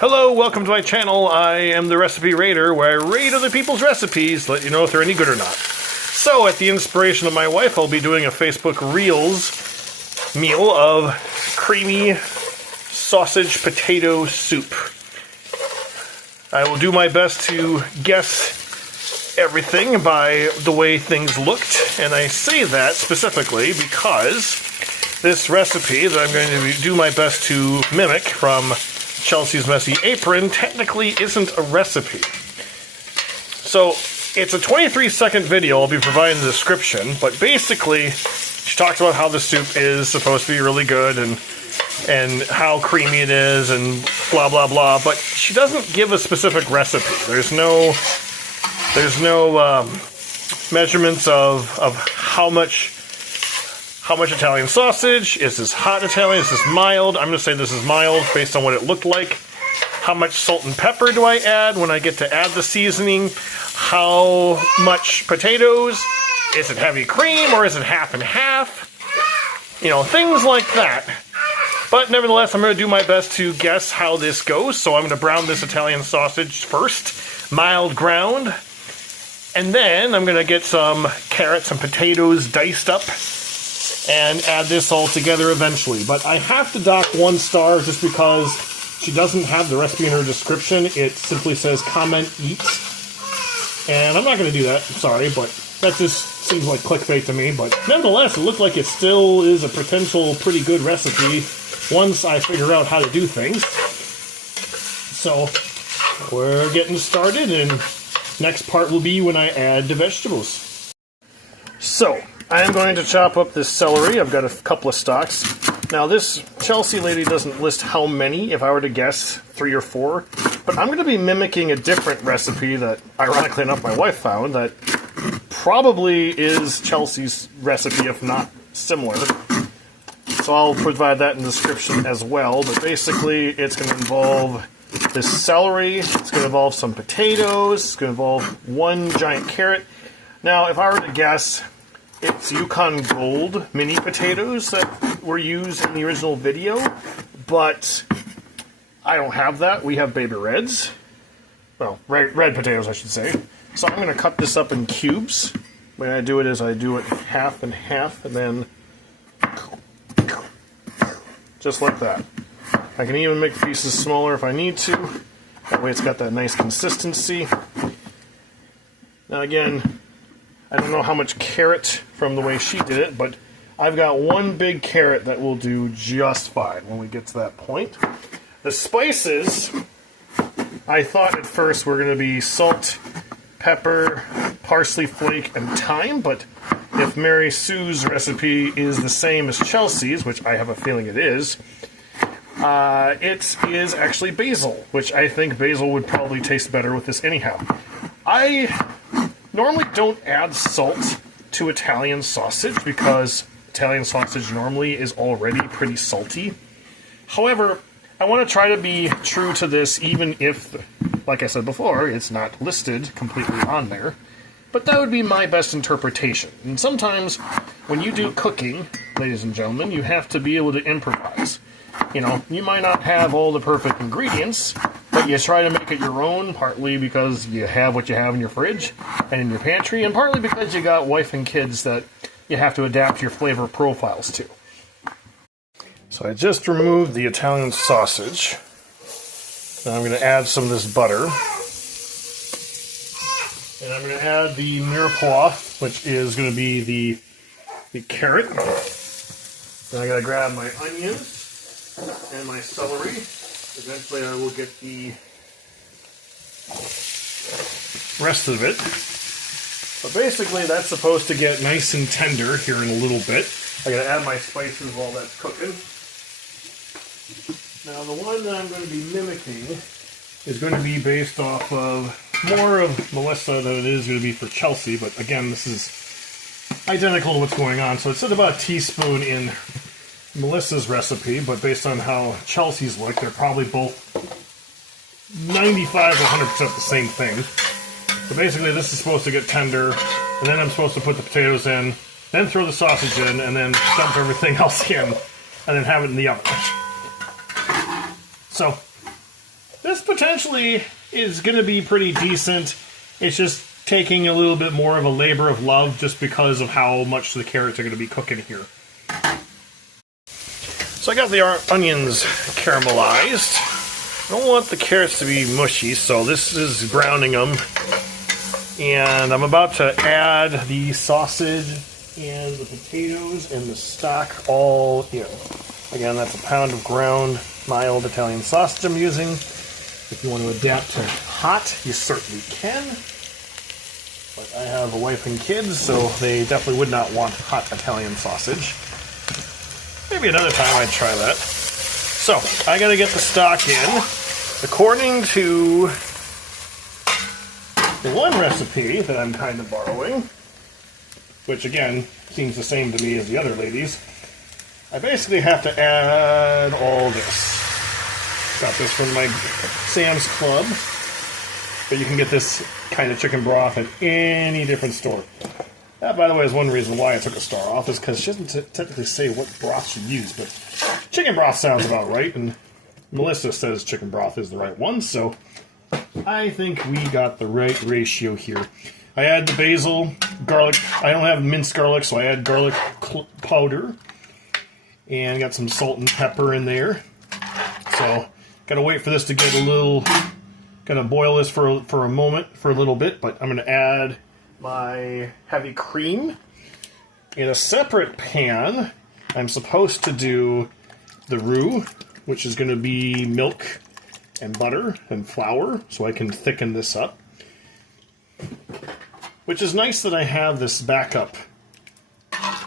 Hello, welcome to my channel. I am the Recipe Raider, where I raid other people's recipes to let you know if they're any good or not. So, at the inspiration of my wife, I'll be doing a Facebook Reels meal of creamy sausage potato soup. I will do my best to guess everything by the way things looked, and I say that specifically because this recipe that I'm going to do my best to mimic from Chelsea's Messy Apron technically isn't a recipe. So, it's a 23-second video I'll be providing the description, but basically, she talks about how the soup is supposed to be really good and how creamy it is and blah blah blah, but she doesn't give a specific recipe. There's no measurements of how much Italian sausage. Is this hot Italian? Is this mild? I'm going to say this is mild based on what it looked like. How much salt and pepper do I add when I get to add the seasoning? How much potatoes? Is it heavy cream or is it half and half? You know, things like that. But nevertheless, I'm going to do my best to guess how this goes. So I'm going to brown this Italian sausage first, mild ground. And then I'm going to get some carrots and potatoes diced up and add this all together eventually. But I have to dock 1 star just because she doesn't have the recipe in her description. It simply says comment eat. And I'm not going to do that, sorry, but that just seems like clickbait to me. But nevertheless, it looked like it still is a potential pretty good recipe once I figure out how to do things. So, we're getting started, and next part will be when I add the vegetables. So, I am going to chop up this celery. I've got a couple of stalks. Now, this Chelsea lady doesn't list how many, if I were to guess 3 or 4. But I'm going to be mimicking a different recipe that, ironically enough, my wife found that probably is Chelsea's recipe, if not similar. So I'll provide that in the description as well. But basically, it's going to involve this celery. It's going to involve some potatoes. It's going to involve 1 giant carrot. Now, if I were to guess, it's Yukon Gold mini potatoes that were used in the original video, but I don't have that. We have baby reds. Well, red potatoes, I should say. So I'm going to cut this up in cubes. The way I do it is I do it half and half, and then just like that. I can even make pieces smaller if I need to. That way it's got that nice consistency. Now again, I don't know how much carrot from the way she did it, but I've got 1 big carrot that will do just fine when we get to that point. The spices, I thought at first were going to be salt, pepper, parsley flake, and thyme, but if Mary Sue's recipe is the same as Chelsea's, which I have a feeling it is actually basil, which I think basil would probably taste better with this anyhow. I normally don't add salt to Italian sausage because Italian sausage normally is already pretty salty. However, I want to try to be true to this even if, like I said before, it's not listed completely on there. But that would be my best interpretation. And sometimes when you do cooking, ladies and gentlemen, you have to be able to improvise. You know, you might not have all the perfect ingredients, but you try to make it your own, partly because you have what you have in your fridge and in your pantry, and partly because you got wife and kids that you have to adapt your flavor profiles to. So I just removed the Italian sausage. Now I'm going to add some of this butter. And I'm going to add the mirepoix, which is going to be the carrot. Then I got to grab my onions and my celery. Eventually I will get the rest of it. But basically that's supposed to get nice and tender here in a little bit. I gotta add my spices while that's cooking. Now the one that I'm going to be mimicking is going to be based off of more of Melissa than it is going to be for Chelsea, but again this is identical to what's going on. So it's at about a teaspoon in Melissa's recipe, but based on how Chelsea's look, they're probably both 95 or 100% the same thing. So basically this is supposed to get tender, and then I'm supposed to put the potatoes in, then throw the sausage in, and then dump everything else in, and then have it in the oven. So, this potentially is going to be pretty decent. It's just taking a little bit more of a labor of love just because of how much the carrots are going to be cooking here. So I got the onions caramelized. I don't want the carrots to be mushy, so this is browning them. And I'm about to add the sausage and the potatoes and the stock all in. Again, that's a pound of ground, mild Italian sausage I'm using. If you want to adapt to hot, you certainly can. But I have a wife and kids, so they definitely would not want hot Italian sausage. Maybe another time I'd try that. So, I gotta get the stock in. According to the one recipe that I'm kind of borrowing, which again, seems the same to me as the other ladies, I basically have to add all this. Got this from my Sam's Club, but you can get this kind of chicken broth at any different store. That, by the way, is one reason why I took a star off, is because she doesn't technically say what broth she used, but chicken broth sounds about right, and Melissa says chicken broth is the right one, so I think we got the right ratio here. I add the basil, garlic. I don't have minced garlic, so I add garlic powder, and got some salt and pepper in there. So, gotta wait for this to get a little. Gonna boil this for a moment, for a little bit, but I'm gonna add my heavy cream. In a separate pan, I'm supposed to do the roux, which is gonna be milk and butter and flour, so I can thicken this up. Which is nice that I have this backup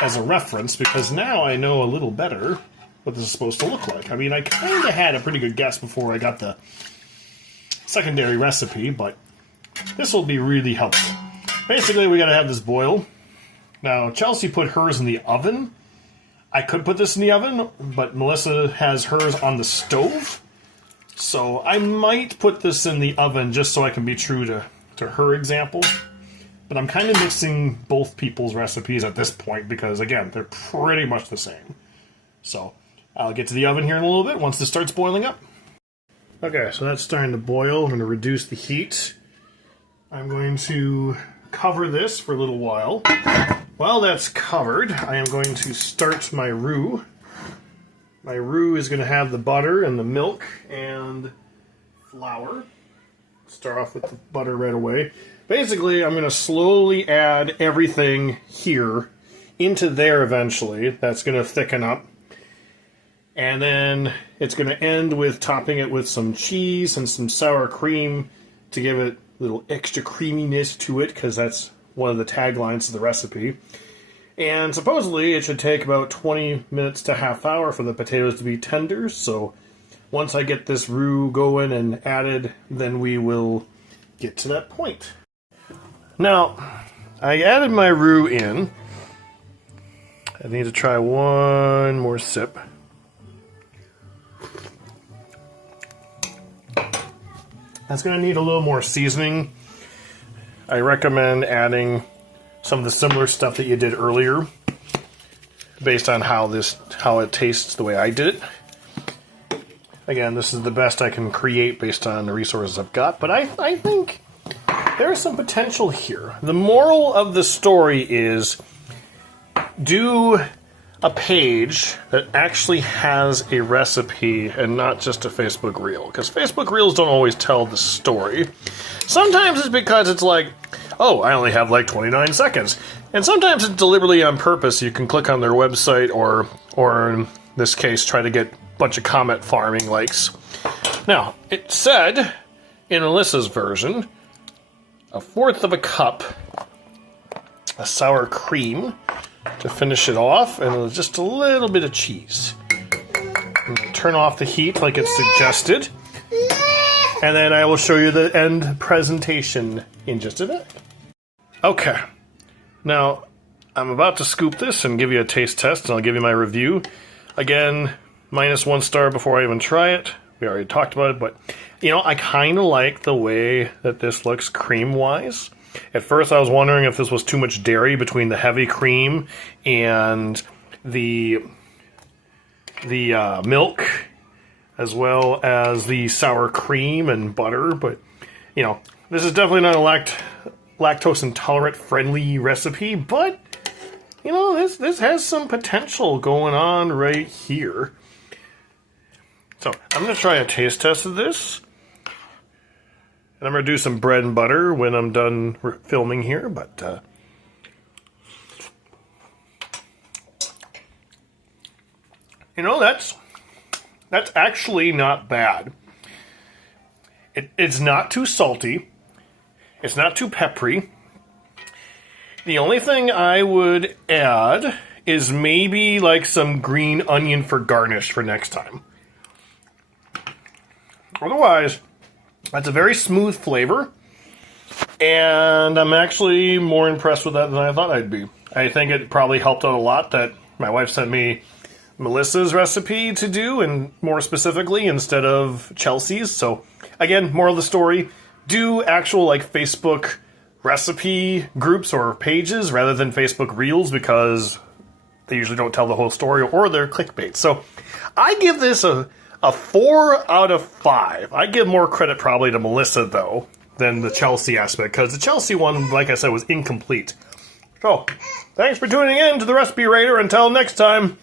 as a reference, because now I know a little better what this is supposed to look like. I mean, I kind of had a pretty good guess before I got the secondary recipe, but this will be really helpful. Basically, we gotta have this boil. Now, Chelsea put hers in the oven. I could put this in the oven, but Melissa has hers on the stove. So I might put this in the oven just so I can be true to her example. But I'm kind of mixing both people's recipes at this point because, again, they're pretty much the same. So I'll get to the oven here in a little bit once this starts boiling up. Okay, so that's starting to boil. I'm going to reduce the heat. I'm going to cover this for a little while. While that's covered, I am going to start my roux. My roux is going to have the butter and the milk and flour. Start off with the butter right away. Basically, I'm going to slowly add everything here into there eventually. That's going to thicken up. And then it's going to end with topping it with some cheese and some sour cream to give it a little extra creaminess to it, because that's one of the taglines of the recipe. And supposedly it should take about 20 minutes to half hour for the potatoes to be tender. So once I get this roux going and added, then we will get to that point. Now, I added my roux in. I need to try one more sip. That's going to need a little more seasoning. I recommend adding some of the similar stuff that you did earlier, based on how it tastes the way I did it. Again, this is the best I can create based on the resources I've got, but I think there's some potential here. The moral of the story is do a page that actually has a recipe and not just a Facebook reel, because Facebook reels don't always tell the story. Sometimes it's because it's like, oh, I only have like 29 seconds. And sometimes it's deliberately on purpose. You can click on their website or in this case, try to get a bunch of comment farming likes. Now, it said in Alyssa's version, 1/4 of a cup of sour cream to finish it off, and just a little bit of cheese. Turn off the heat like it's suggested. And then I will show you the end presentation in just a bit. Okay, now I'm about to scoop this and give you a taste test, and I'll give you my review. Again, -1 star before I even try it. We already talked about it, but you know, I kind of like the way that this looks cream-wise. At first I was wondering if this was too much dairy between the heavy cream and the milk. as well as the sour cream and butter. But, you know, this is definitely not a lactose intolerant friendly recipe, but, you know, this has some potential going on right here. So I'm going to try a taste test of this. And I'm going to do some bread and butter when I'm done filming here, but you know, that's actually not bad. It's not too salty. It's not too peppery. The only thing I would add is maybe like some green onion for garnish for next time. Otherwise, that's a very smooth flavor, and I'm actually more impressed with that than I thought I'd be. I think it probably helped out a lot that my wife sent me Melissa's recipe to do, and more specifically, instead of Chelsea's. So, again, moral of the story, do actual like Facebook recipe groups or pages rather than Facebook Reels, because they usually don't tell the whole story or they're clickbait. So, I give this a 4 out of 5. I give more credit probably to Melissa, though, than the Chelsea aspect, because the Chelsea one, like I said, was incomplete. So, thanks for tuning in to the Recipe Raider. Until next time,